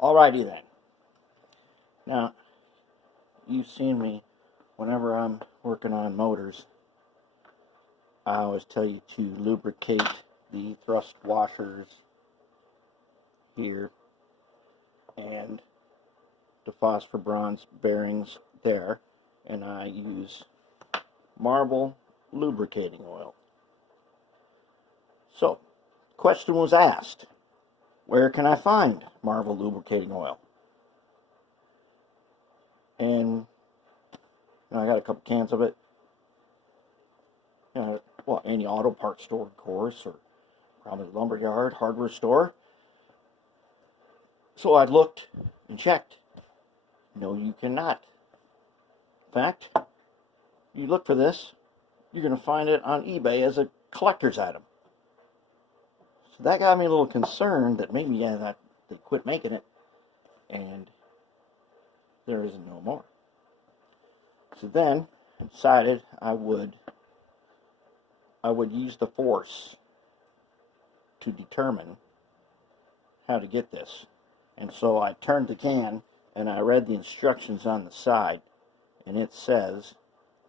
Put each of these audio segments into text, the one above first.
Alrighty then. Now, you've seen me whenever I'm working on motors. I always tell you to lubricate the thrust washers here and the phosphor bronze bearings there, and I use Marvel Lubricating Oil. So, question was asked, where can I find Marvel Lubricating Oil? And I got a couple cans of it. Well, any auto parts store, of course, or probably lumberyard, hardware store. So I looked and checked. No, you cannot. In fact, you look for this, you're going to find it on eBay as a collector's item. So that got me a little concerned that maybe that they quit making it and there isn't no more. So then I decided I would use the force to determine how to get this. And so I turned the can and I read the instructions on the side, and it says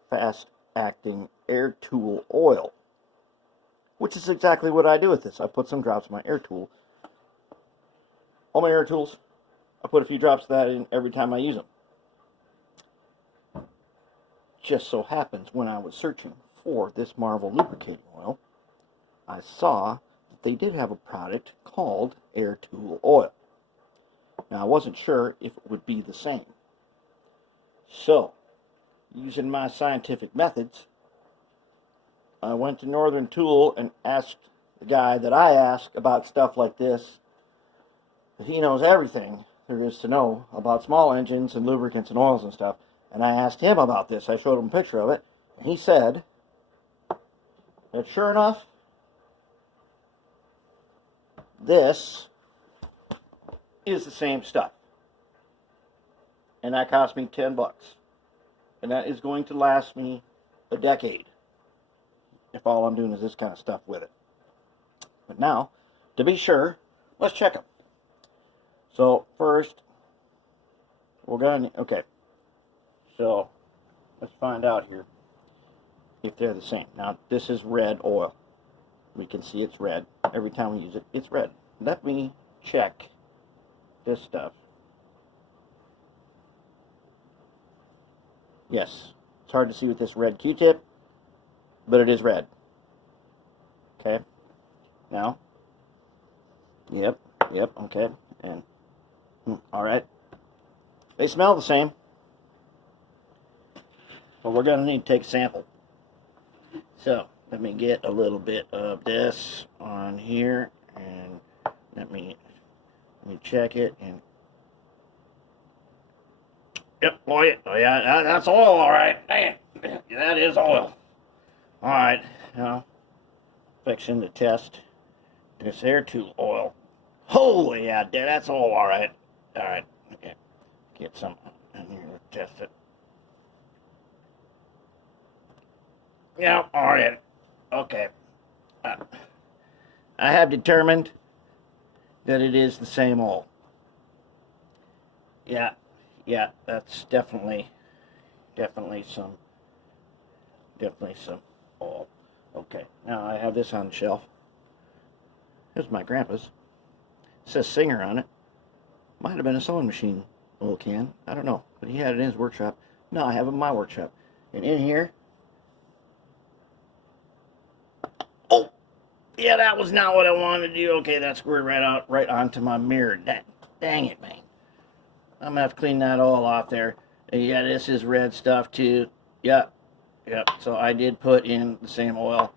fast acting air tool oil, which is exactly what I do with this. I put some drops of my air tool. All my air tools, I put a few drops of that in every time I use them. Just so happens when I was searching for this Marvel Lubricating Oil, I saw that they did have a product called Air Tool Oil. Now I wasn't sure if it would be the same. So, using my scientific methods, I went to Northern Tool and asked the guy that I ask about stuff like this. He knows everything there is to know about small engines and lubricants and oils and stuff. And I asked him about this. I showed him a picture of it. And he said that sure enough, this is the same stuff. And that cost me $10. And that is going to last me a decade if all I'm doing is this kind of stuff with it. But now, to be sure, let's check them. So first, we're going to, okay. So, let's find out here if they're the same. Now, this is red oil. We can see it's red. Every time we use it, it's red. Let me check this stuff. Yes, it's hard to see with this red Q-tip, but it is red. Okay. Now, yep, okay. And, alright. They smell the same. Well, we're going to need to take a sample. So, let me get a little bit of this on here, and let me check it. And yep, oh yeah, that's oil, all right. Dang it, that is oil. All right, now fixing to test this air tool oil. Holy yeah, that's all right. All right, okay, get some in here to test it. Yeah, alright. Okay. I have determined that it is the same oil. Yeah, that's definitely some oil. Okay, now I have this on the shelf. Here's my grandpa's. It says Singer on it. Might have been a sewing machine oil can. I don't know, but he had it in his workshop. No, I have it in my workshop. And in here, yeah, that was not what I wanted to do. Okay, that squirted right onto my mirror. Dang it, man. I'm gonna have to clean that all off there. Yeah, this is red stuff too. Yep. So I did put in the same oil.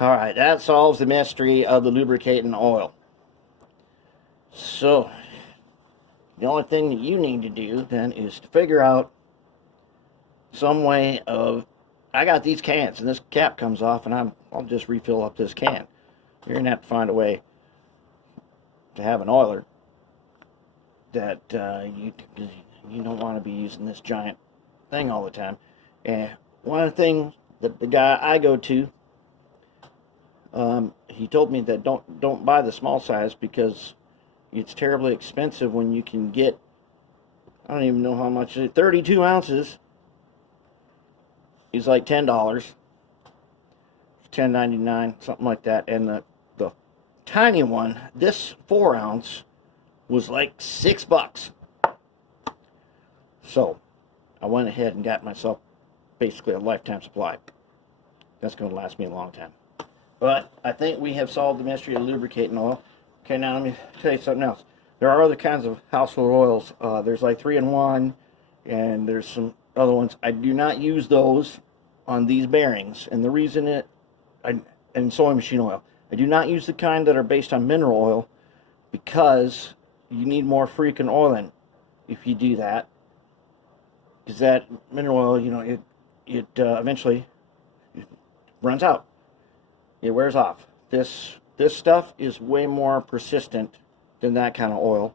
Alright, that solves the mystery of the lubricating oil. So, the only thing that you need to do then is to figure out some way of, I got these cans and this cap comes off and I'll just refill up this can. You're going to have to find a way to have an oiler that you don't want to be using this giant thing all the time. And one of the things that the guy I go to, he told me that don't buy the small size because it's terribly expensive when you can get, I don't even know how much, 32 ounces is like $10, $10.99, something like that. And the tiny one, this 4 ounce, was like $6. So I went ahead and got myself basically a lifetime supply. That's going to last me a long time. But I think we have solved the mystery of lubricating oil. Okay, now let me tell you something else. There are other kinds of household oils. There's like 3-in-1, and there's some other ones. I do not use those on these bearings, and the reason and sewing machine oil. I do not use the kind that are based on mineral oil, because you need more freaking oiling if you do that. Because that mineral oil, you know, it eventually runs out. It wears off. This stuff is way more persistent than that kind of oil.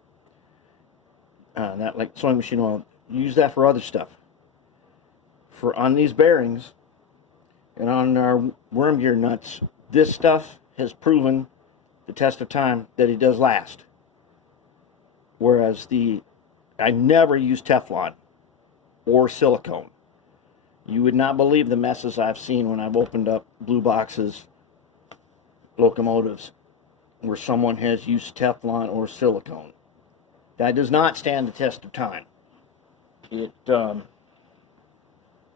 That, like sewing machine oil, use that for other stuff. For on these bearings and on our worm gear nuts, this stuff has proven the test of time that it does last. Whereas I never use Teflon or silicone. You would not believe the messes I've seen when I've opened up blue boxes, locomotives, where someone has used Teflon or silicone. That does not stand the test of time. I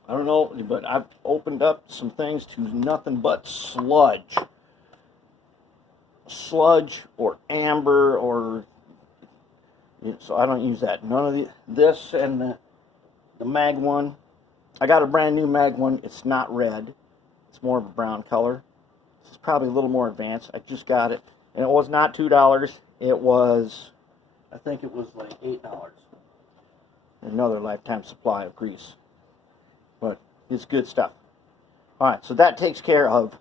don't know, but I've opened up some things to nothing but sludge or amber, or so I don't use that. None of this and the mag one. I got a brand new mag one. It's not red. It's more of a brown color. This is probably a little more advanced. I just got it, and it was not $2. It was, I think it was like $8. Another lifetime supply of grease, but it's good stuff. All right, so that takes care of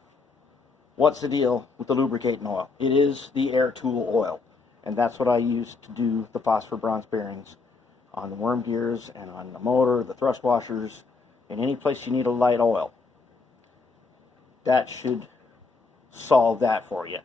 what's the deal with the lubricating oil. It is the air tool oil, and that's what I use to do the phosphor bronze bearings on the worm gears and on the motor, the thrust washers, and any place you need a light oil. That should solve that for you.